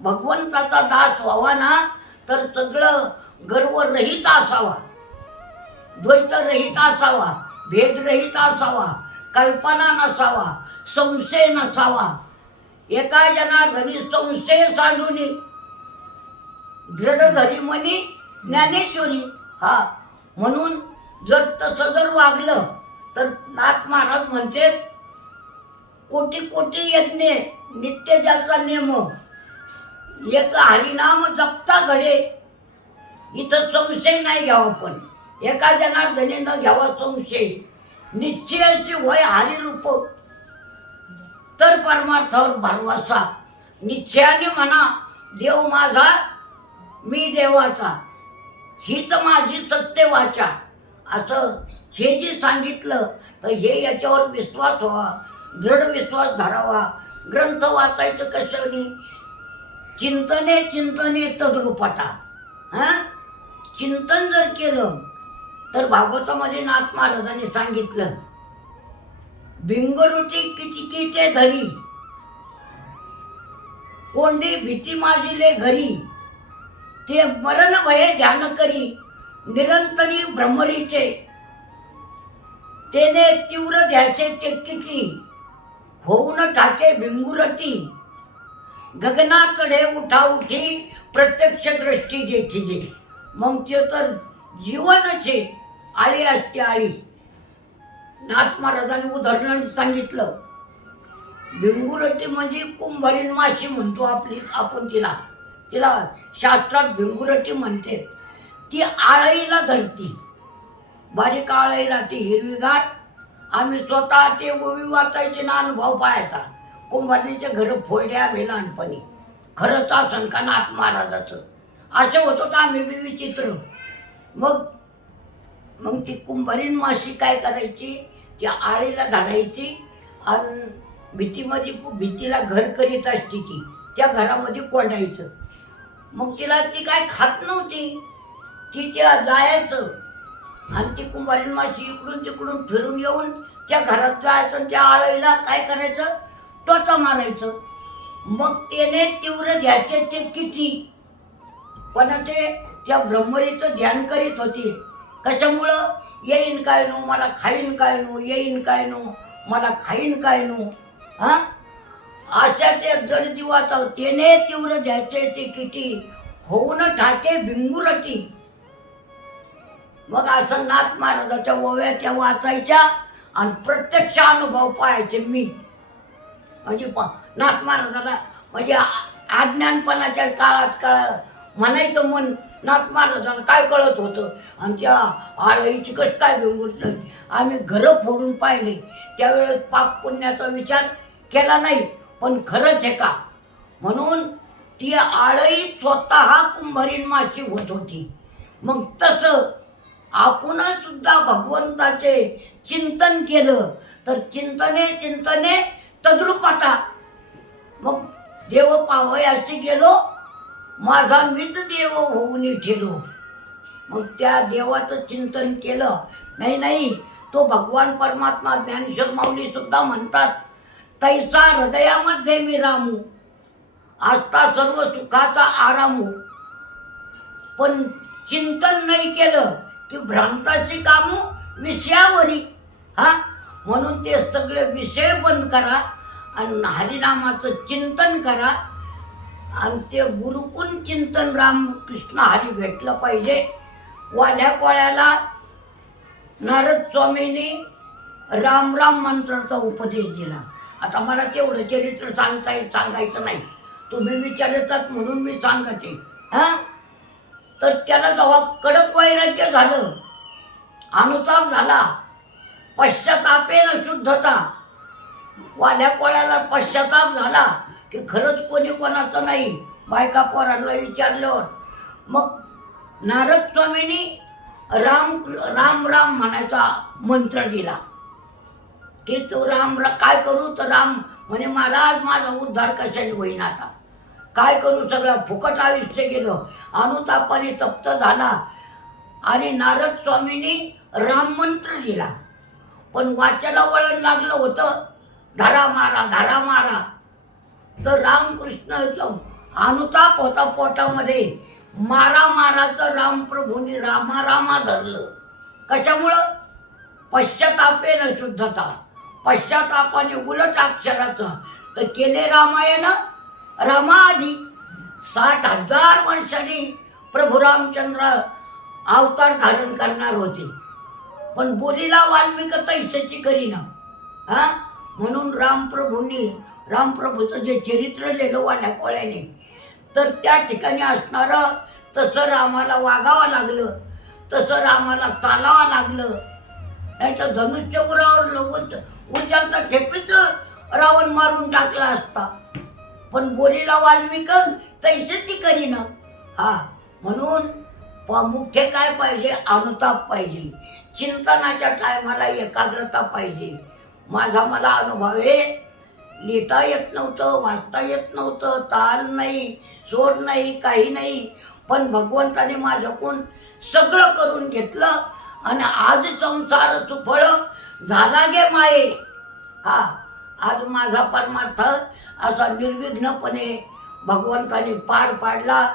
भगवंताचा दास व्हावा ना तर सगळं गर्वरहित असावा. द्वैतरहित असावा भेदरहित असावा कल्पना नसावा संशय नसावा. एका जना घरी संशय सांडूनी दृढ धरी म्हणी ज्ञानेश्वरी. हा म्हणून जर तसं जर वागलं तर नाथ महाराज म्हणते कोटी कोटी यज्ञ नित्य ज्याचा नेम एक हरिनाम जपता घडे इथं संशय नाही घ्यावा पण. एका जनार्दनी न घ्यावा संशय. निश्चयाची होय हरिरूप. तर परमार्थावर भरवासा निश्चयाने म्हणा देव माझा मी देवाचा. हीच माझी सत्य वाचा असं हे जे सांगितलं तर हे याच्यावर विश्वास व्हावा. दृढ विश्वास धरावा. ग्रंथ वाचायचं कशाने? चिंतने चिंतने तद्रुपटा. हा? चिंतन जर केलं तर भागवतामध्ये नाथ महाराजांनी सांगितलं भिंगरुटी किती ते धरी. कोंडी भीती माजिले घरी. ते मरण भये ध्यान करी. निरंतरी भ्रमरीचे. तेने तीव्र ध्याचे ते किती? होऊन टाके भिंगुरती. गगनाकडे उठा उठी प्रत्यक्ष दृष्टी देखील मग ते तर जीवनच आहे. आळी असते आळी. नाथ महाराजांनी उदाहरण सांगितलं. भिंगुरटी म्हणजे कुंभारीन माशी म्हणतो आपली आपण तिला. तिला शास्त्रात भिंगुरटी म्हणते. ती आळईला धरती. बारीक आळई राहते हिरवीगार. आम्ही स्वतः ते ओवी वाचायचे ना अनुभव पाहायचा. कुंभारणीचे घर फोडल्या लहानपणी. खरंच तर का नाथ महाराजाचं? असं होतं तर आम्ही बी विचित्र. मग मग ती कुंभारीन माशी काय करायची? त्या आळीला धाडायची आणि भीतीमध्ये भीतीला घर करीत असते ती. त्या घरामध्ये कोंडायचं. मग तिला ती काय खात नव्हती. ती तिला जायचं. आणि ती कुंभारीन माशी इकडून तिकडून फिरून येऊन त्या घरात जायचं आणि त्या आळीला काय करायचं? टोचा मारायचं. मग त्याने तीव्र घ्यायचे ते किती? कोणाचे त्या ब्रह्मरीचं ध्यान करीत होती. कशामुळं? येईन काय नो मला खाईन काय नो येईन काय नो मला खाईन काय नो. हा? अशा ते जड जीवाचा त्याने तीव्र द्यायचे ते किती? होऊन ठाके भिंगुरती मग असं नाथ महाराजाच्या ओव्या त्या वाचायच्या आणि प्रत्यक्ष अनुभव पाहायचे मी. म्हणजे प- नाथ महाराजाला म्हणजे अज्ञानपणाच्या काळात काळ म्हणायचं मन नाथ महाराजांना काय कळत होतं? आमच्या आळईची कसं काय बेंगुरत आम्ही घरं फोडून पाहिले. त्यावेळेस पाप पुण्याचा विचार केला नाही पण खरंच आहे का? म्हणून ती आळई स्वतः कुंभारीन माशी होत होती. मग तसं आपण सुद्धा भगवंताचे चिंतन केलं. तर चिंतने चिंतने तद्रुपता मग देव पावयाशी गेलो माझा मीच देव होऊन ठेलो. मग त्या देवाचं चिंतन केलं. नाही नाही तो भगवान परमात्मा ज्ञानेश्वर माऊली सुद्धा म्हणतात तैसा हृदयामध्ये मी रामू. आजता सर्व सुखाचा आरामू. पण चिंतन नाही केलं की भ्रांताची कामू विषयावरी. हा? म्हणून ते सगळे विषय बंद करा आणि हरिनामाचं चिंतन करा. आणि ते गुरुकुल चिंतन रामकृष्ण हरी भेटलं पाहिजे. वाल्या कोळ्याला नारद स्वामींनी राम राम मंत्राचा उपदेश दिला. आता मला तेवढं चरित्र सांगता येत सांगायचं नाही. तुम्ही विचारतात म्हणून मी सांगते. हा? तर त्याला जेव्हा कडक वैराग्य झालं अनुताप झाला पश्चातापेन शुद्धता. वाल्या कोळ्याला पश्चाताप झाला की खरंच कोणी कोणाचं नाही. बायका पोरांना विचारल्यावर मग नारद स्वामींनी राम राम राम म्हणायचा मंत्र दिला. की तो राम रा- काय करू तर राम म्हणे महाराज माझा उद्धार कशाने होईना आता? काय करू? सगळं फुकट आयुष्य गेलं. अनुतापाने तप्त झाला. आणि नारद स्वामींनी राम मंत्र दिला. पण वाच्याला वळण लागलं होतं. धारा मारा धारा मारा. तर रामकृष्ण अनुताप होता पोटामध्ये. मारा माराचं रामप्रभूंनी रामा रामा धरलं. कशामुळं? पश्चातापेन शुद्धता. पश्चातापाने उलट अक्षराचं. तर केले रामायण. रामाआधी साठ हजार वर्षांनी प्रभू रामचंद्र अवतार धारण करणार होते. पण बोलीला वाल्मिक तैशाची करीना. हा? म्हणून रामप्रभूंनी रामप्रभूचं जे चरित्र लिहिलं वाल्या कोळ्याने तर त्या ठिकाणी असणारं तसं रामाला वागावं लागलं तसं रामाला चालावं लागलं. नाही तर धनुष्य उरावर लगून ठेपीच रावण मारून टाकला असता. पण बोलीला वाल्मिक तैसेची करीना. हा म्हणून मुख्य काय पाहिजे? अनुताप पाहिजे. चिंतनाच्या टायमाला एकाग्रता पाहिजे. माझा मला अनुभव आहे लिहिता येत नव्हतं वाचता येत नव्हतं ताल नाही सोड नाही काही नाही. पण भगवंताने माझ्याकडून सगळं करून घेतलं आणि आज संसार फळ झाला गे माये. हा आज माझा परमार्थ असा निर्विघ्नपणे भगवंताने पार पाडला.